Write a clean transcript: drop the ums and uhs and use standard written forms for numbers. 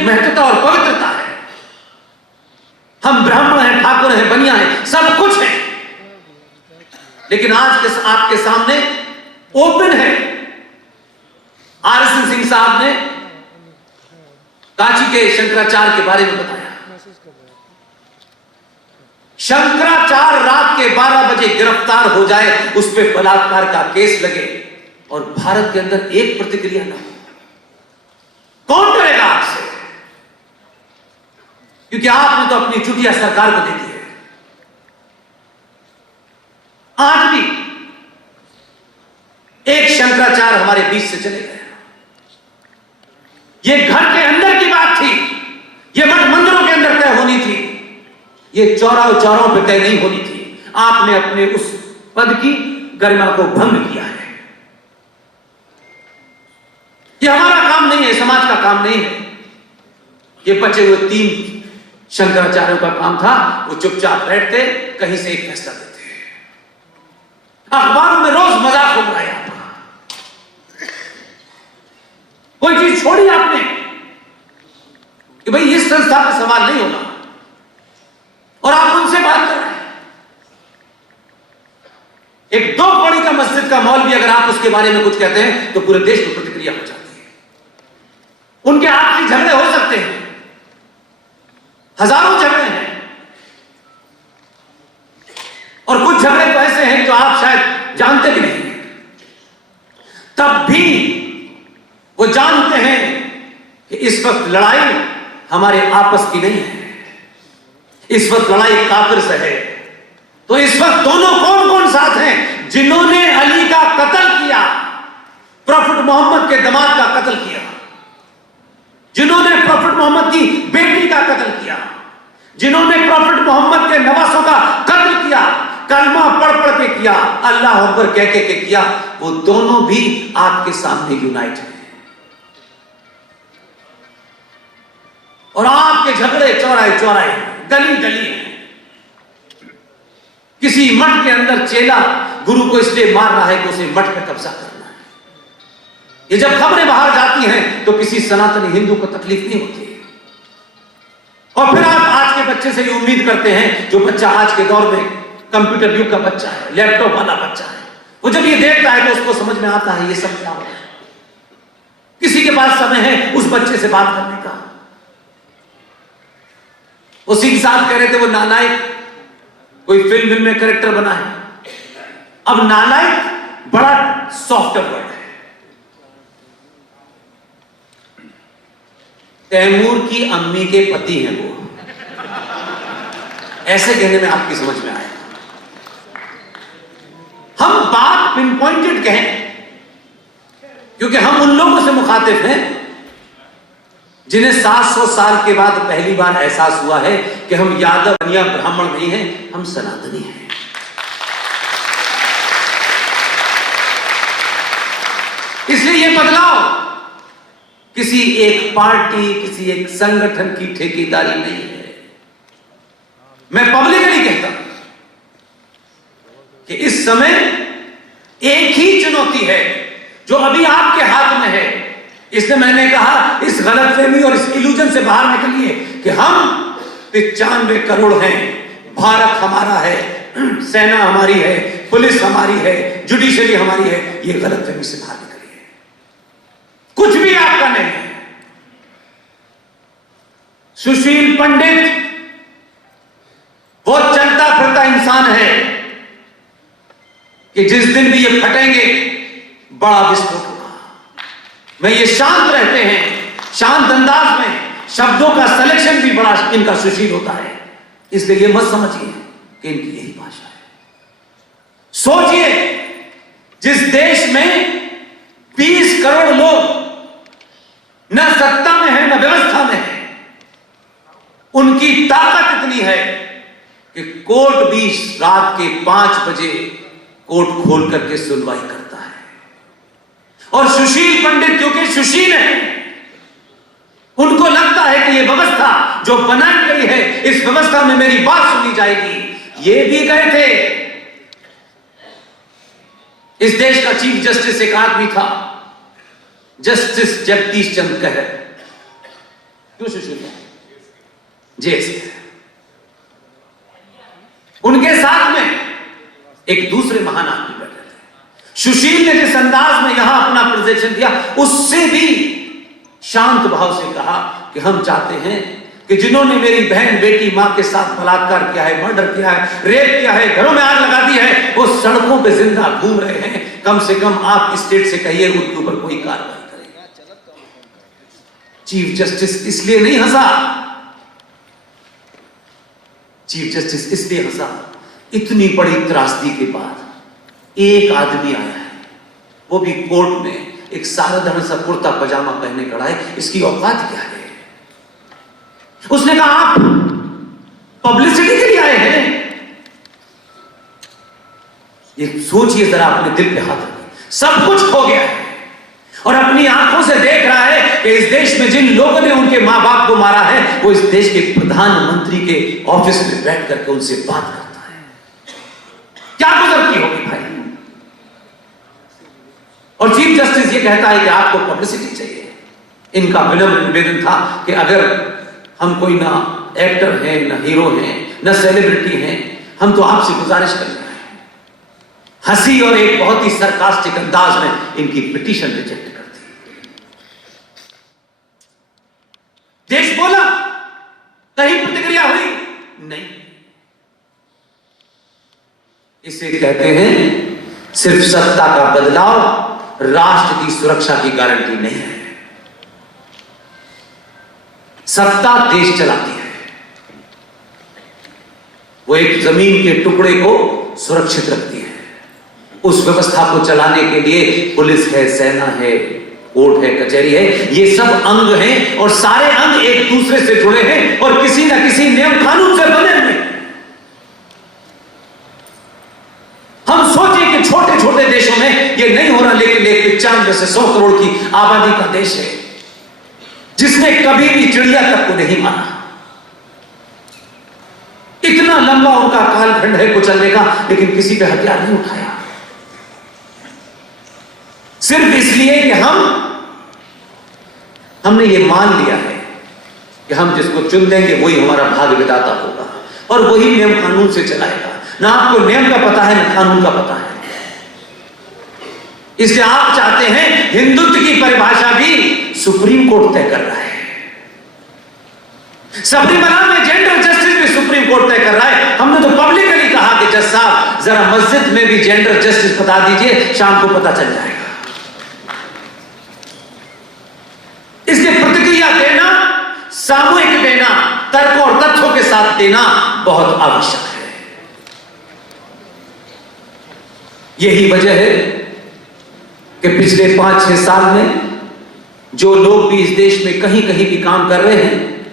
एक महत्वता और पवित्रता है। हम ब्राह्मण हैं, ठाकुर हैं, बनिया हैं, सब कुछ है, लेकिन आज के आपके सामने ओपन है। RSN सिंह साहब ने काशी के शंकराचार्य के बारे में बताया। शंकराचार्य रात के 12 बजे गिरफ्तार हो जाए, उस पर बलात्कार का केस लगे और भारत के अंदर एक प्रतिक्रिया ना हो, कौन करेगा आपसे? क्योंकि आपने तो अपनी चुटिया सरकार को दे दी है। आज भी एक शंकराचार्य हमारे बीच से चले गए। ये घर के अंदर की बात थी, ये मठ मंदिरों के अंदर तय होनी थी, ये चौराहों पे तय नहीं होनी थी। आपने अपने उस पद की गरिमा को भंग किया है। ये हमारा काम नहीं है, समाज का काम नहीं है। ये बचे हुए 3 शंकराचार्यों का काम था। वो चुपचाप बैठते, कहीं से एक फैसला देते। अखबारों में रोज मजाक हो रहा है आपका। कोई चीज छोड़ी आपने कि भाई इस संस्था पे सवाल नहीं होगा, और आप उनसे बात कर रहे हैं। एक 2 कौड़ी का मस्जिद का मौलवी अगर आप उसके बारे में कुछ कहते हैं तो पूरे देश में प्रतिक्रिया हो जाती है। उनके आपसी झगड़े हो सकते हैं, हजारों झगड़े हैं, और कुछ झगड़े तो ऐसे हैं जो आप शायद जानते भी नहीं। तब भी वो जानते हैं कि इस वक्त लड़ाई हमारे आपस की नहीं है, इस वक्त लड़ाई काफिर से है। तो इस वक्त दोनों कौन कौन साथ हैं? जिन्होंने अली का कत्ल किया, प्रॉफिट मोहम्मद के दामाद का कत्ल किया, जिन्होंने प्रॉफिट मोहम्मद की बेटी का कत्ल किया, जिन्होंने प्रॉफिट मोहम्मद के नवासों का कत्ल किया, कलमा पढ़ के किया, अल्लाह अकबर कह के किया, वो दोनों भी आपके सामने यूनाइट हैं। और आपके झगड़े चौराहे गली हैं। किसी मठ के अंदर चेला गुरु को इसलिए मार रहा है कि उसे मठ पे कब्जा करना है। ये जब खबरें बाहर जाती हैं तो किसी सनातनी हिंदू को तकलीफ नहीं होती है। और फिर आप आज के बच्चे से ये उम्मीद करते हैं, जो बच्चा आज के दौर में कंप्यूटर युग का बच्चा है, लैपटॉप वाला बच्चा है, वो जब ये देखता है तो उसको समझ में आता है ये सब क्या हो रहा है। किसी के पास समय है उस बच्चे से बात करने का। वो सिंह साहब कह रहे थे वो नालायक कोई फिल्म में कैरेक्टर बना है। अब नालायक बड़ा सॉफ्ट वर्ड है। तैमूर की अम्मी के पति हैं वो, ऐसे कहने में आपकी समझ में आए। हम बात पिन पॉइंटेड कहें क्योंकि हम उन लोगों से मुखातिब हैं जिन्हें 700 साल के बाद पहली बार एहसास हुआ है कि हम यादव बनिया ब्राह्मण नहीं हैं, हम सनातनी हैं। इसलिए यह बदलाव किसी एक पार्टी, किसी एक संगठन की ठेकेदारी नहीं है। मैं पब्लिकली कहता हूं कि इस समय एक ही चुनौती है जो अभी आपके हाथ में है। इसलिए मैंने कहा इस गलतफहमी और इस इल्यूजन से बाहर निकलिए कि हम 95 करोड़ हैं, भारत हमारा है, सेना हमारी है, पुलिस हमारी है, जुडिशरी हमारी है। ये गलतफहमी से बाहर निकलिए। कुछ भी आपका नहीं है। सुशील पंडित वो चलता फिरता इंसान है कि जिस दिन भी ये फटेंगे बड़ा विस्फोट होगा। मैं ये शांत रहते हैं, शांत अंदाज में शब्दों का सिलेक्शन भी बड़ा इनका सुशील होता है। इसलिए ये मत समझिए कि इनकी यही भाषा है। सोचिए जिस देश में 20 करोड़ लोग न सत्ता में है न व्यवस्था में है, उनकी ताकत इतनी है कि कोर्ट भी रात के 5 बजे कोर्ट खोल करके सुनवाई करता है। और सुशील पंडित क्योंकि सुशील है, उनको लगता है कि यह व्यवस्था जो बनाई गई है, इस व्यवस्था में मेरी बात सुनी जाएगी। ये भी गए थे। इस देश का चीफ जस्टिस एक आदमी था, जस्टिस जगदीश चंद्र कहर। क्यों सुशील है? जेएसके। उनके साथ में एक दूसरे महान आदमी बैठे थे। सुशील ने जिस अंदाज में यहां अपना प्रेजेंटेशन दिया, उससे भी शांत भाव से कहा कि हम चाहते हैं कि जिन्होंने मेरी बहन बेटी मां के साथ बलात्कार किया है, मर्डर किया है, रेप किया है, घरों में आग लगा दी है, वो सड़कों पे जिंदा घूम रहे हैं। कम से कम आप स्टेट से कहिए उनके ऊपर कोई कार्रवाई करेगा। चीफ जस्टिस इसलिए नहीं हंसा, चीफ जस्टिस इसलिए हंसा, इतनी बड़ी त्रासदी के बाद एक आदमी आया है, वो भी कोर्ट में एक साधारण सा कुर्ता पजामा पहने खड़ा है, इसकी औकात क्या है? उसने कहा आप पब्लिसिटी के लिए आए हैं? ये सोचिए जरा, अपने दिल पे हाथ रखिए। सब कुछ हो गया है और अपनी आंखों से देख रहा है कि इस देश में जिन लोगों ने उनके मां बाप को मारा है, वो इस देश के प्रधानमंत्री के ऑफिस में बैठ करके उनसे बात करता है। क्या गुजरती होगी भाई? और चीफ जस्टिस ये कहता है कि आपको पब्लिसिटी चाहिए। इनका विनम्र निवेदन था कि अगर हम कोई ना एक्टर हैं, ना हीरो हैं, ना सेलिब्रिटी हैं, हम तो आपसे गुजारिश कर रहे हैं। हंसी और एक बहुत ही सरकास्टिक अंदाज में इनकी पिटीशन रिजेक्ट कर दी। देश बोला, कहीं प्रतिक्रिया हुई नहीं। इसे कहते हैं सिर्फ सत्ता का बदलाव राष्ट्र की सुरक्षा की गारंटी नहीं है। सत्ता देश चलाती है, वो एक जमीन के टुकड़े को सुरक्षित रखती है। उस व्यवस्था को चलाने के लिए पुलिस है, सेना है, कोर्ट है, कचहरी है, ये सब अंग हैं और सारे अंग एक दूसरे से जुड़े हैं और किसी ना किसी नियम कानून से बने हुए। हम सोचें कि छोटे छोटे देशों में ये नहीं हो रहा, लेकिन एक 95 से 100 करोड़ की आबादी का देश है जिसने कभी भी चिड़िया तक को नहीं मारा। इतना लंबा उनका कालखंड है कुचलने का, लेकिन किसी पे हथियार नहीं उठाया। सिर्फ इसलिए कि हमने ये मान लिया है कि हम जिसको चुन देंगे वही हमारा भाग्य विधाता होगा और वही नियम कानून से चलाएगा। ना आपको नियम का पता है, ना कानून का पता है। इसलिए आप चाहते हैं हिंदुत्व की परिभाषा भी सुप्रीम कोर्ट तय कर रहा है। सबरीमला में जेंडर जस्टिस भी सुप्रीम कोर्ट तय कर रहा है। हमने तो पब्लिकली कहा कि जज साहब जरा मस्जिद में भी जेंडर जस्टिस बता दीजिए, शाम को पता चल जाएगा। इसलिए प्रतिक्रिया देना, सामूहिक देना, तर्क और तथ्यों के साथ देना बहुत आवश्यक है। यही वजह है कि पिछले 5-6 साल में जो लोग भी इस देश में कहीं कहीं भी काम कर रहे हैं,